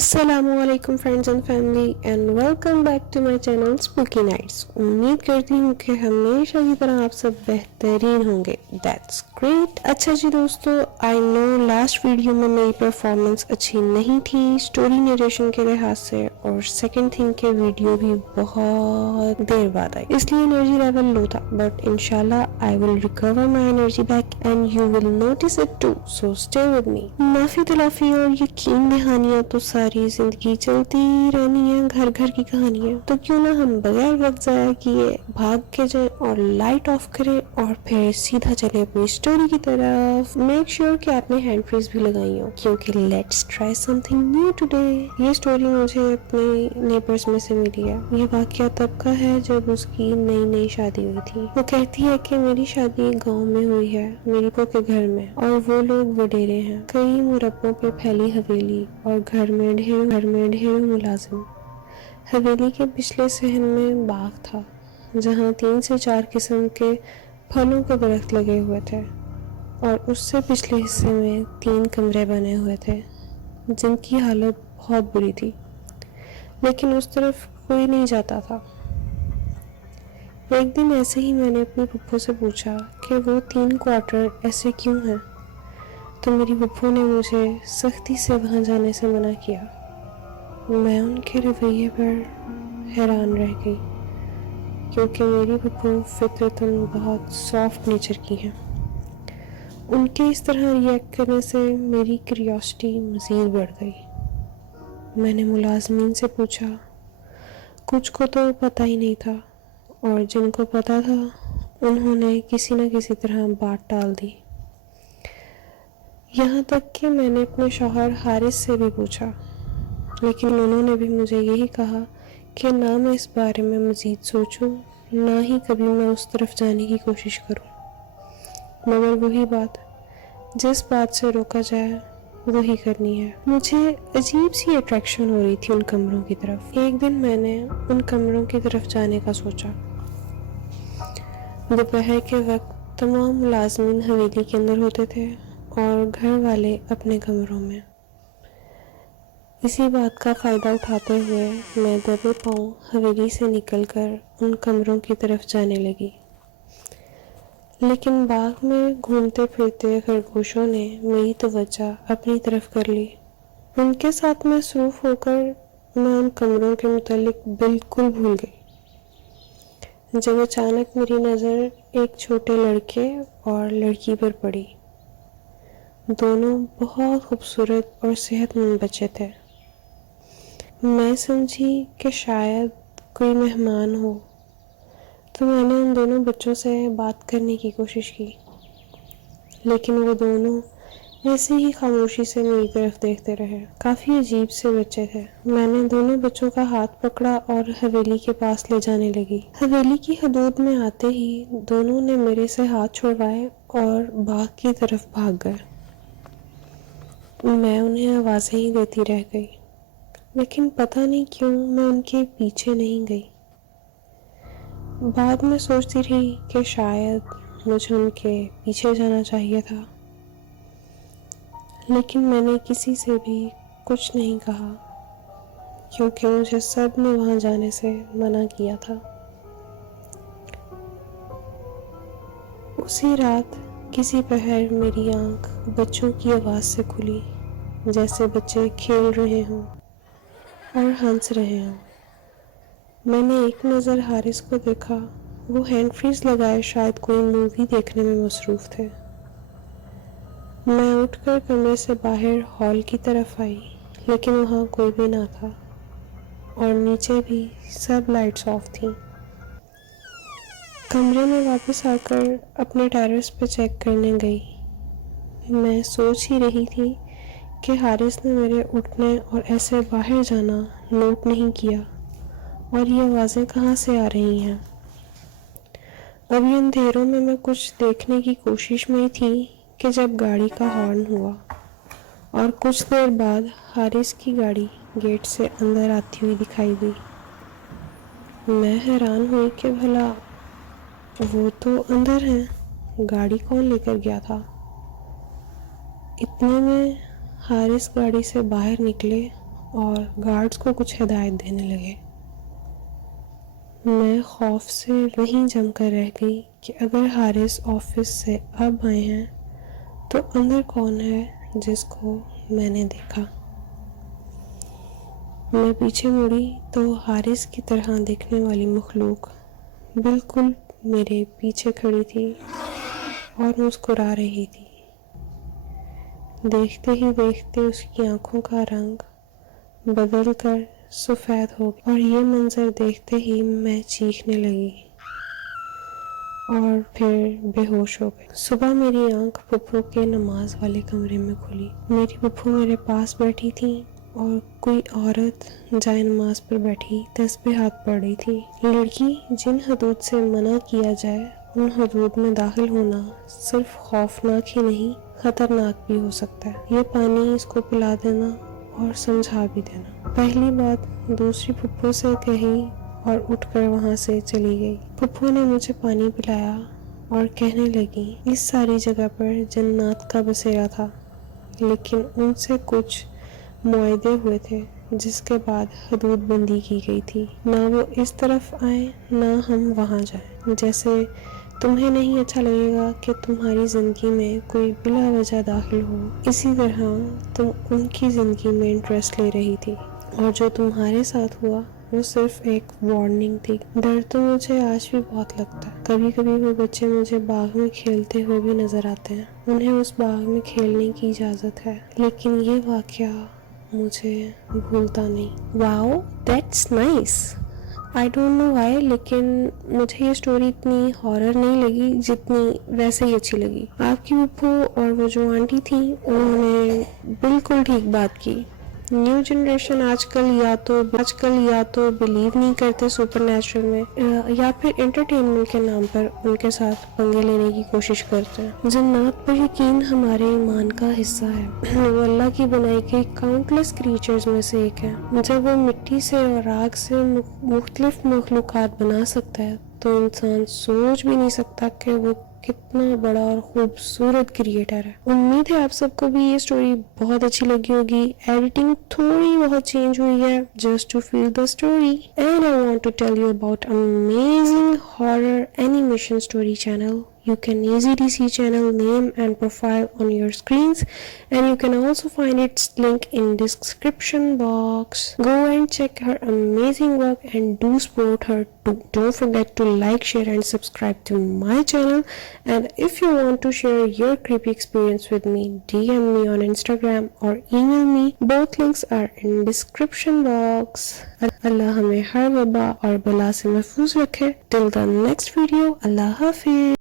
अस्सलाम वालेकुम friends and family and welcome back to my channel Spooky Nights. उम्मीद करती हूँ कि हमेशा की तरह आप सब बेहतरीन होंगे। That's great. अच्छा जी दोस्तों, आई नो लास्ट वीडियो में मेरी परफॉर्मेंस अच्छी नहीं थी स्टोरी नरेशन के लिहाज से, और सेकंड थिंग के वीडियो भी बहुत देर बाद आई, इसलिए एनर्जी लेवल लो था। बट इंशाल्लाह I will recover my energy back and you will notice it too, so stay with me. माफी तलाफी और यकीन दहानियां तो सारी जिंदगी चलती रहनी है, घर घर की कहानियां। तो क्यों ना हम बगैर वक्त जाया किए भाग के जाएं और लाइट ऑफ करें और फिर सीधा चले अपनी स्टोरी की तरफ। मेक श्योर कि आपने हैंड फ्रीज भी लगाई हो, क्योंकि let's try something new today. ये स्टोरी मुझे अपने नेबर्स में से मिली है। ये वाकया तब का है जब उसकी नई नई शादी हुई थी। वो कहती है कि मेरी शादी गाँव में हुई है, मेरी पो के घर में, और वो लोग वडेरे हैं, कई मुरब्बों पे फैली हवेली और घर में ढेरों मुलाजिम। हवेली के पिछले सहन में बाग था जहाँ 3 से 4 किस्म के फलों के दरख्त लगे हुए थे, और उससे पिछले हिस्से में 3 कमरे बने हुए थे जिनकी हालत बहुत बुरी थी, लेकिन उस तरफ कोई नहीं जाता था। एक दिन ऐसे ही मैंने अपनी पप्पू से पूछा कि वो 3 क्वार्टर ऐसे क्यों हैं, तो मेरी पप्पू ने मुझे सख्ती से वहाँ जाने से मना किया। मैं उनके रवैये पर हैरान रह गई, क्योंकि मेरी पप्पू फितरतन बहुत सॉफ्ट नेचर की हैं। उनके इस तरह रिएक्ट करने से मेरी क्यूरियोसिटी मज़ीद बढ़ गई। मैंने मुलाजमीन से पूछा, कुछ को तो पता ही नहीं था, और जिनको पता था उन्होंने किसी न किसी तरह बात टाल दी। यहाँ तक कि मैंने अपने शौहर हारिस से भी पूछा, लेकिन उन्होंने भी मुझे यही कहा कि ना मैं इस बारे में मज़ीद सोचूं, ना ही कभी मैं उस तरफ जाने की कोशिश करूं। मगर वही बात, जिस बात से रोका जाए वही करनी है। मुझे अजीब सी अट्रैक्शन हो रही थी उन कमरों की तरफ। एक दिन मैंने उन कमरों की तरफ जाने का सोचा। दोपहर के वक्त तमाम मुलाजमीन हवेली के अंदर होते थे और घर वाले अपने कमरों में। इसी बात का फ़ायदा उठाते हुए मैं दबे पाँव हवेली से निकलकर उन कमरों की तरफ जाने लगी, लेकिन बाग में घूमते फिरते खरगोशों ने मेरी तवज्जो अपनी तरफ कर ली। उनके साथ मसरूफ़ होकर मैं उन कमरों के मुतालिक बिल्कुल भूल गई, जब अचानक मेरी नज़र एक छोटे लड़के और लड़की पर पड़ी। दोनों बहुत खूबसूरत और सेहतमंद बच्चे थे। मैं समझी कि शायद कोई मेहमान हो, तो मैंने उन दोनों बच्चों से बात करने की कोशिश की, लेकिन वो दोनों ऐसे ही खामोशी से मेरी तरफ देखते रहे। काफ़ी अजीब से बच्चे थे। मैंने दोनों बच्चों का हाथ पकड़ा और हवेली के पास ले जाने लगी। हवेली की हदूद में आते ही दोनों ने मेरे से हाथ छुड़वाए और बाग की तरफ भाग गए। मैं उन्हें आवाज़ें ही देती रह गई, लेकिन पता नहीं क्यों मैं उनके पीछे नहीं गई। बाद में सोचती रही कि शायद मुझे उनके पीछे जाना चाहिए था, लेकिन मैंने किसी से भी कुछ नहीं कहा, क्योंकि मुझे सब ने वहाँ जाने से मना किया था। उसी रात किसी पहर मेरी आंख बच्चों की आवाज़ से खुली, जैसे बच्चे खेल रहे हों और हंस रहे हों। मैंने एक नज़र हारिस को देखा। वो हैंड फ्रीज लगाए शायद कोई मूवी देखने में मसरूफ़ थे। मैं उठकर कमरे से बाहर हॉल की तरफ आई, लेकिन वहाँ कोई भी ना था, और नीचे भी सब लाइट्स ऑफ थीं। कमरे में वापस आकर अपने टेरेस पे चेक करने गई। मैं सोच ही रही थी कि हारिस ने मेरे उठने और ऐसे बाहर जाना नोट नहीं किया, और ये आवाज़ें कहाँ से आ रही हैं। अभी अंधेरों में मैं कुछ देखने की कोशिश में थी कि जब गाड़ी का हॉर्न हुआ, और कुछ देर बाद हारिस की गाड़ी गेट से अंदर आती हुई दिखाई दी। मैं हैरान हुई कि भला वो तो अंदर हैं, गाड़ी कौन लेकर गया था। इतने में हारिस गाड़ी से बाहर निकले اور گارڈز کو کچھ ہدایت دینے لگے۔ میں خوف سے وہیں جم کر رہ گئی کہ اگر حارث آفس سے اب آئے ہیں تو اندر کون ہے جس کو میں نے دیکھا۔ میں پیچھے مڑی تو حارث کی طرح دیکھنے والی مخلوق بالکل میرے پیچھے کھڑی تھی اور مسکرا رہی تھی۔ دیکھتے ہی دیکھتے اس کی آنکھوں کا رنگ بدل کر سفید ہو گیا اور یہ منظر دیکھتے ہی میں چیخنے لگی اور پھر بے ہوش ہو گئی۔ صبح میری آنکھ پھپھو کے نماز والے کمرے میں کھلی۔ میری پھپھو میرے پاس بیٹھی تھی اور کوئی عورت جائے نماز پر بیٹھی تسبیحات پڑھ رہی تھی۔ لڑکی جن حدود سے منع کیا جائے ان حدود میں داخل ہونا صرف خوفناک ہی نہیں خطرناک بھی ہو سکتا ہے۔ یہ پانی اس کو پلا دینا اور سمجھا بھی دینا۔ پہلی بات دوسری پھپھو سے کہی اور اٹھ کر وہاں سے چلی گئی۔ پھپھو نے مجھے پانی پلایا اور کہنے لگی اس ساری جگہ پر جنات کا بسیرا تھا، لیکن ان سے کچھ معاہدے ہوئے تھے جس کے بعد حدود بندی کی گئی تھی، نہ وہ اس طرف آئیں نہ ہم وہاں جائیں۔ جیسے تمہیں نہیں اچھا لگے گا کہ تمہاری زندگی میں کوئی بلا وجہ داخل ہو، اسی طرح تم ان کی زندگی میں انٹرسٹ لے رہی تھی، اور جو تمہارے ساتھ ہوا وہ صرف ایک وارننگ تھی۔ ڈر تو مجھے آج بھی بہت لگتا ہے۔ کبھی کبھی وہ بچے مجھے باغ میں کھیلتے ہوئے بھی نظر آتے ہیں، انہیں اس باغ میں کھیلنے کی اجازت ہے، لیکن یہ واقعہ مجھے بھولتا نہیں۔ Wow, that's nice. I don't know why لیکن مجھے یہ سٹوری اتنی ہارر نہیں لگی جتنی ویسے ہی اچھی لگی۔ آپ کی پھپھو اور وہ جو آنٹی تھی انہوں نے بالکل ٹھیک بات کی۔ نیو جنریشن آج کل یا تو بلیو نہیں کرتے سپر نیچرل میں، یا پھر انٹرٹینمنٹ کے نام پر ان کے ساتھ پنگے لینے کی کوشش کرتے ہیں۔ جنات پر یقین ہمارے ایمان کا حصہ ہے، وہ اللہ کی بنائی گئی کاؤنٹلیس کریچرز میں سے ایک ہے۔ جب وہ مٹی سے اور آگ سے مختلف مخلوقات بنا سکتا ہے تو انسان سوچ بھی نہیں سکتا کہ وہ کتنا بڑا اور خوبصورت کریٹر ہے۔ امید ہے آپ سب کو بھی یہ سٹوری بہت اچھی لگی ہوگی۔ ایڈیٹنگ تھوڑی بہت چینج ہوئی ہے just to feel the story, and I want to tell you about amazing horror animation story channel. You can easily see channel name and profile on your screens, and you can also find its link in description box. Go and check her amazing work and do support her too. Don't forget to like, share and subscribe to my channel, and if you want to share your creepy experience with me, DM me on Instagram or email me. Both links are in description box. اللہ ہمیں ہر وبا اور بلا سے محفوظ رکھے. Till the next video, اللہ حافظ.